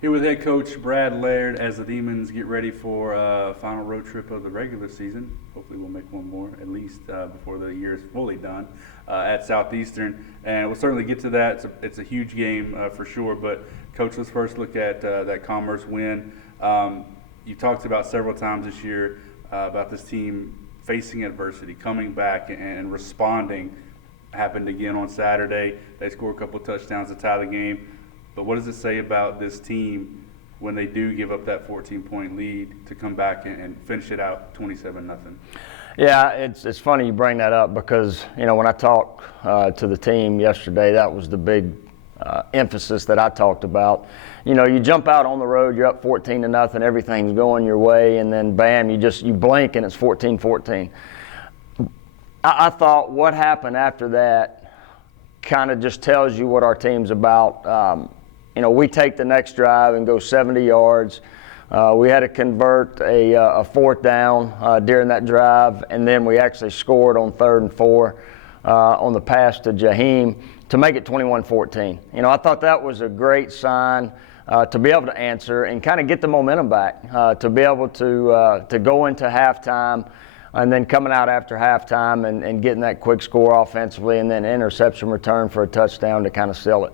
Here with head coach Brad Laird as the Demons get ready for final road trip of the regular season. Hopefully we'll make one more at least before the year is fully done at Southeastern. And we'll certainly get to that. It's a huge game for sure. But, Coach, let's first look at that Commerce win. You talked about several times this year about this team facing adversity, coming back and responding. Happened again on Saturday. They scored a couple touchdowns to tie the game. But what does it say about this team when they do give up that 14-point lead to come back and finish it out 27-0? Yeah, it's funny you bring that up because, when I talked to the team yesterday, that was the big emphasis that I talked about. You jump out on the road, you're up 14-0, everything's going your way, and then bam, you blink and it's 14-14. I thought what happened after that kind of just tells you what our team's about. We take the next drive and go 70 yards. We had to convert a fourth down during that drive, and then we actually scored on 3rd and 4 on the pass to Jaheim to make it 21-14. I thought that was a great sign to be able to answer and kind of get the momentum back, to be able to go into halftime and then coming out after halftime and getting that quick score offensively and then interception return for a touchdown to kind of seal it.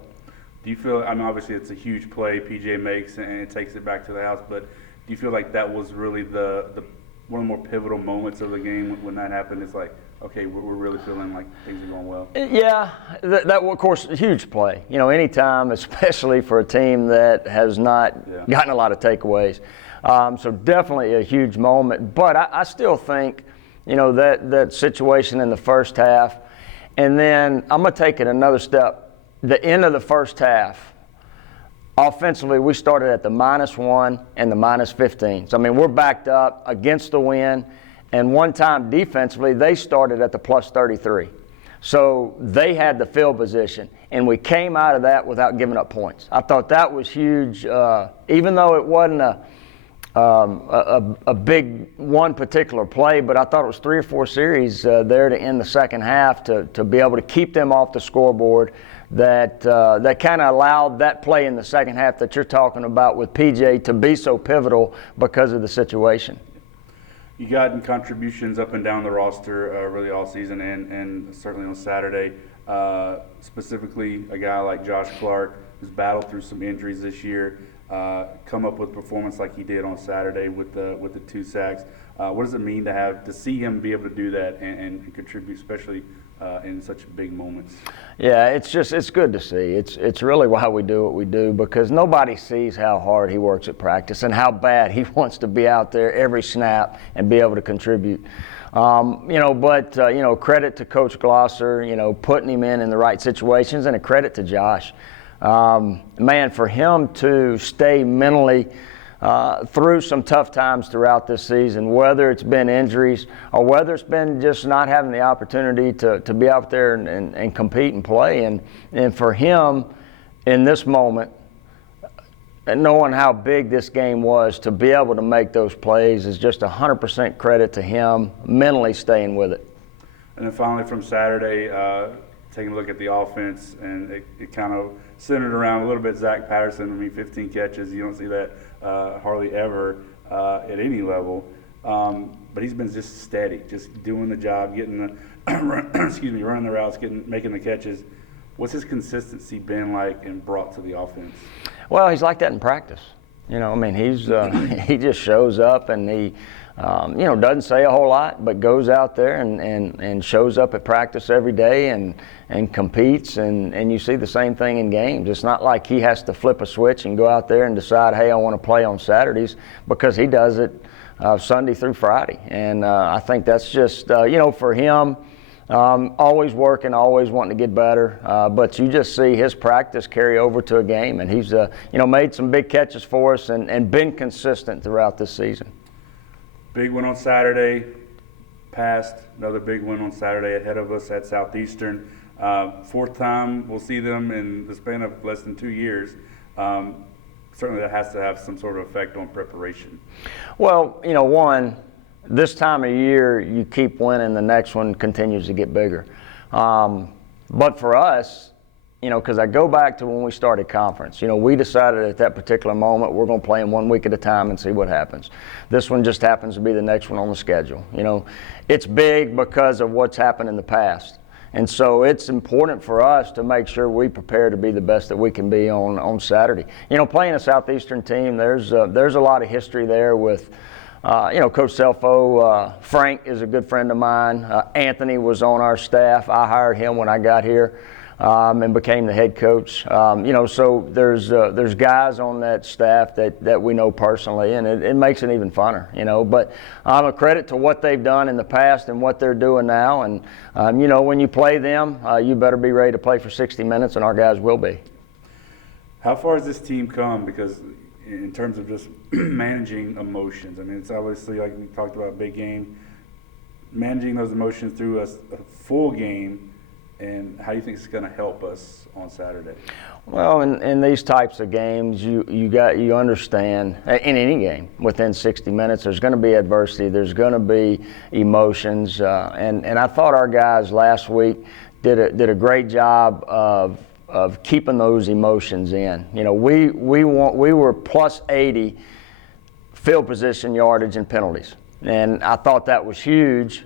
Do you feel, obviously it's a huge play PJ makes and it takes it back to the house, but do you feel like that was really the one of the more pivotal moments of the game when that happened? It's like, okay, we're really feeling like things are going well. Yeah, that of course, a huge play. Anytime, especially for a team that has not gotten a lot of takeaways. So definitely a huge moment. But I still think, that situation in the first half, and then I'm going to take it another step. The end of the first half, offensively, we started at the -1 and the -15. So, we're backed up against the wind. And one time defensively, they started at the +33. So they had the field position. And we came out of that without giving up points. I thought that was huge, even though it wasn't a big one particular play, but I thought it was 3 or 4 series there to end the second half to be able to keep them off the scoreboard. That kind of allowed that play in the second half that you're talking about with PJ to be so pivotal because of the situation. You got contributions up and down the roster really all season and certainly on Saturday. Specifically, a guy like Josh Clark, who's battled through some injuries this year, come up with a performance like he did on Saturday with the 2 sacks. What does it mean to see him be able to do that and contribute, especially in such big moments? Yeah, it's good to see. It's really why we do what we do, because nobody sees how hard he works at practice and how bad he wants to be out there every snap and be able to contribute. But credit to Coach Glosser, putting him in the right situations, and a credit to Josh. For him to stay mentally through some tough times throughout this season, whether it's been injuries or whether it's been just not having the opportunity to be out there and compete and play. And for him, in this moment, and knowing how big this game was, to be able to make those plays is just 100% credit to him, mentally staying with it. And then finally from Saturday, taking a look at the offense, and it kind of centered around a little bit Zach Patterson. 15 catches. You don't see that hardly ever at any level. But he's been just steady, just doing the job, getting the running the routes, making the catches. What's his consistency been like and brought to the offense? Well, he's like that in practice. He's he just shows up and he doesn't say a whole lot, but goes out there and shows up at practice every day and competes, and you see the same thing in games. It's not like he has to flip a switch and go out there and decide, hey, I want to play on Saturdays, because he does it Sunday through Friday. And I think that's just, for him, always working, always wanting to get better. But you just see his practice carry over to a game, and he's, made some big catches for us and been consistent throughout this season. Big one on Saturday, passed. Another big one on Saturday ahead of us at Southeastern. 4th time we'll see them in the span of less than 2 years. Certainly that has to have some sort of effect on preparation. Well, one, this time of year you keep winning, the next one continues to get bigger. But for us, because I go back to when we started conference. We decided at that particular moment we're going to play them 1 week at a time and see what happens. This one just happens to be the next one on the schedule. It's big because of what's happened in the past. And so it's important for us to make sure we prepare to be the best that we can be on Saturday. Playing a Southeastern team, there's a lot of history there with, Coach Selfo. Frank is a good friend of mine. Anthony was on our staff. I hired him when I got here and became the head coach. So there's guys on that staff that we know personally, and it makes it even funner. But I'm a credit to what they've done in the past and what they're doing now. And when you play them, you better be ready to play for 60 minutes, and our guys will be. How far has this team come? Because in terms of just managing emotions, it's obviously, like we talked about, big game, managing those emotions through a full game. And how do you think it's going to help us on Saturday? Well, in these types of games, you understand, in any game, within 60 minutes, there's going to be adversity, there's going to be emotions, and I thought our guys last week did a great job of keeping those emotions in. We were plus 80 field position yardage and penalties, and I thought that was huge.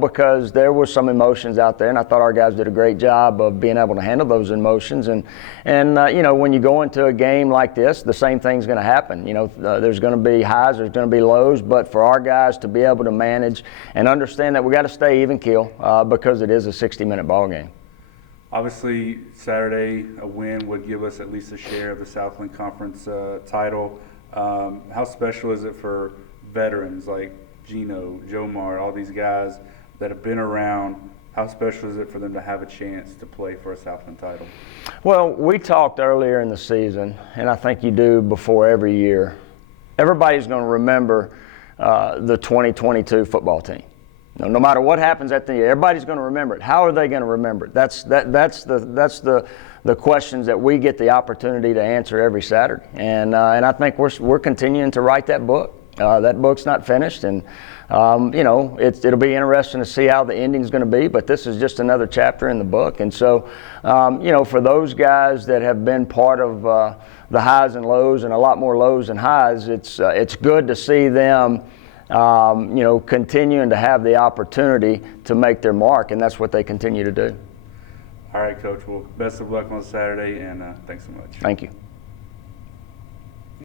Because there was some emotions out there, and I thought our guys did a great job of being able to handle those emotions. And when you go into a game like this, the same thing's going to happen. There's going to be highs, there's going to be lows, but for our guys to be able to manage and understand that we got to stay even keel because it is a 60-minute ball game. Obviously, Saturday, a win would give us at least a share of the Southland Conference title. How special is it for veterans like Gino, Jomar, all these guys that have been around? How special is it for them to have a chance to play for a Southland title? Well, we talked earlier in the season, and I think you do before every year. Everybody's going to remember the 2022 football team. No matter what happens at the year, everybody's going to remember it. How are they going to remember it? That's the questions that we get the opportunity to answer every Saturday, and I think we're continuing to write that book. That book's not finished, and it'll be interesting to see how the ending's going to be, but this is just another chapter in the book. And so for those guys that have been part of the highs and lows, and a lot more lows than highs, it's good to see them continuing to have the opportunity to make their mark, and that's what they continue to do. All right, Coach. Well, best of luck on Saturday, and thanks so much. Thank you.